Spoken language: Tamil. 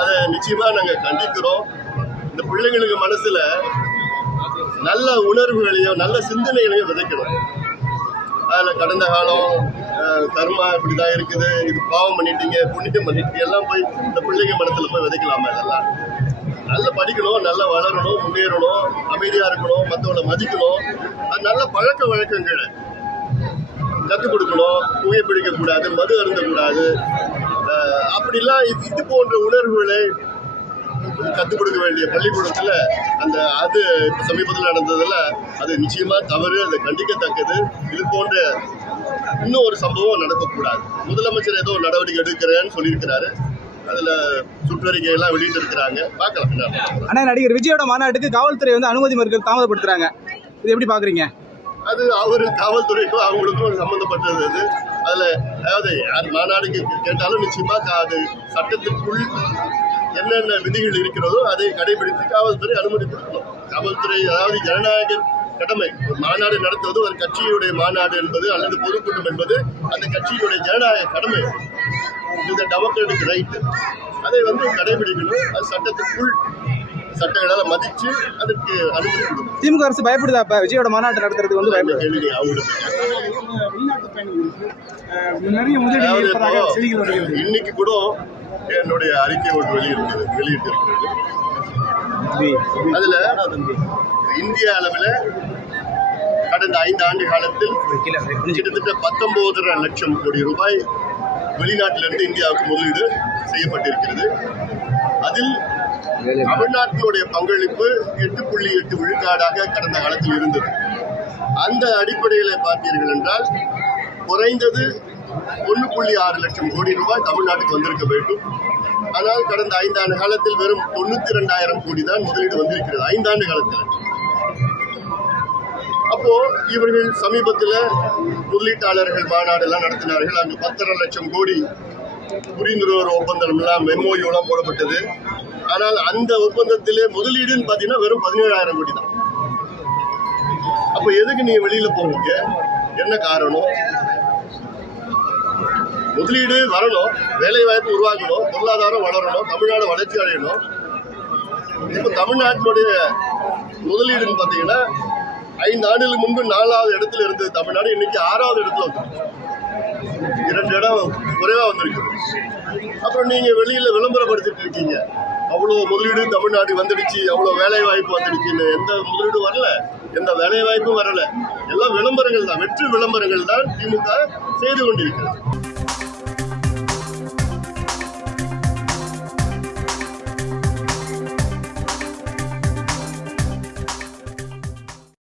அதை நிச்சயமா நாங்க கண்டிக்கிறோம். இந்த பிள்ளைங்களுக்கு மனசுல நல்ல உணர்வுகளையும் நல்ல சிந்தனைகளையும் விதைக்கணும். அதில் கடந்த காலம் கர்மா இப்படிதான் இருக்குது, இது பாவம் பண்ணிட்டீங்க, புண்ணியம் பண்ணிட்டீங்க எல்லாம் போய் இந்த பிள்ளைங்க மனசுல போய் விதைக்கலாமா? இதெல்லாம் நல்லா படிக்கணும், நல்லா வளரணும், முன்னேறணும், அமைதியா இருக்கணும், மற்றவங்களை மதிக்கணும், அது நல்ல பழக்க வழக்கங்களை கற்றுக் கொடுக்கணும். புகைப்பிடிக்க கூடாது, மது அருந்தக்கூடாது, அப்படிலாம் இது போன்ற உணர்வுகளை கற்றுக் கொடுக்க வேண்டிய பள்ளிக்கூடத்தில் அது இப்போ சமீபத்தில் நடந்ததில் அது நிச்சயமா தவறு, அதை கண்டிக்கத்தக்கது. இது போன்ற இன்னும் ஒரு சம்பவம் நடக்கக்கூடாது. முதலமைச்சர் ஏதோ நடவடிக்கை எடுக்கிறேன்னு சொல்லியிருக்கிறாரு. அதில் சுற்றறிக்கை எல்லாம் வெளியிட்டு இருக்கிறாங்க, பார்க்கலாம். ஆனால் நடிகர் விஜயோட மாநாட்டுக்கு காவல்துறை அனுமதி மறுக்க தாமதப்படுத்துறாங்க, இது எப்படி பார்க்குறீங்க? அது அவரு காவல்துறைக்கும் அவங்களுக்கும் சம்மந்தப்பட்டது. அது அதில் அதாவது யார் மாநாடுக்கு கேட்டாலும் நிச்சயமா அது சட்டத்திற்குள் என்னென்ன விதிகள் இருக்கிறதோ அதை கடைபிடித்து காவல்துறை அனுமதி கொடுக்கணும். காவல்துறை அதாவது ஜனநாயக கடமை. ஒரு மாநாடு நடத்துவது ஒரு கட்சியுடைய மாநாடு என்பது அல்லது பொதுக்கூட்டம் என்பது அந்த கட்சியுடைய ஜனநாயக கடமை. இது டெமோக்ராட்டிக் ரைட். அதை கடைபிடிக்கணும். அது சட்டத்திற்குள் சட்டங்களால மதிச்சு அதுக்கு அனுமதி கொடுக்கணும். திமுக அரசு பயப்படுதா இப்ப விஜயோட மாநாட்டு நடத்துறது இன்னைக்கு கூட என்னுடைய அறிக்கை ஒன்று வெளியிட்டு இருக்கிறது. அதுல இந்திய அளவில் கடந்த 5 ஆண்டு காலத்தில் கிட்டத்தட்ட 19.5 லட்சம் கோடி ரூபாய் வெளிநாட்டிலிருந்து இந்தியாவுக்கு முதலீடு செய்யப்பட்டிருக்கிறது. அதில் தமிழ்நாட்டினுடைய பங்களிப்பு 8.8 விழுக்காடாக கடந்த காலத்தில் இருந்தது. அந்த அடிப்படையில் பார்த்தீர்கள் என்றால் குறைந்தது 1.6 லட்சம் கோடி ரூபாய் தமிழ்நாட்டுக்கு வந்திருக்க வேண்டும். ஆனால் கடந்த 5 ஆண்டு காலத்தில் வெறும் 92,000 கோடி தான் முதலீடு வந்திருக்கிறது 5 ஆண்டு காலத்தில். அப்போ இவர்கள் சமீபத்தில் முதலீட்டாளர்கள் மாநாடு எல்லாம் நடத்தினார்கள். அங்கு 10.5 லட்சம் கோடி புரிந்துணர்வு ஒப்பந்தம் எல்லாம் MOU எல்லாம் போடப்பட்டது. ஆனால் அந்த ஒப்பந்தத்திலே முதலீடுன்னு பார்த்தீங்கன்னா வெறும் 17,000 கோடி தான். அப்போ எதுக்கு நீங்க வெளியில போறீங்க? என்ன காரணம்? முதலீடு வரணும், வேலை வாய்ப்பு உருவாக்கணும், பொருளாதாரம் வளரணும், தமிழ்நாடு வளர்ச்சி அடையணும். இப்ப தமிழ்நாட்டினுடைய முதலீடுன்னு பார்த்தீங்கன்னா 5 ஆண்டுகளுக்கு முன்பு 4வது இடத்துல இருந்தது தமிழ்நாடு, இன்னைக்கு 6வது இடத்துல வந்துருக்கு. 2 இடம் குறைவா வந்திருக்கு. அப்புறம் நீங்க வெளியில விளம்பரப்படுத்திட்டு இருக்கீங்க, அவ்வளோ முதலீடு தமிழ்நாடு வந்துடுச்சு, அவ்வளோ வேலை வாய்ப்பு வந்துடுச்சுன்னு. எந்த முதலீடும் வரல, எந்த வேலை வாய்ப்பும் வரல. எல்லாம் விளம்பரங்கள் தான், வெற்றி விளம்பரங்கள் தான் திமுக செய்து கொண்டிருக்கிறது.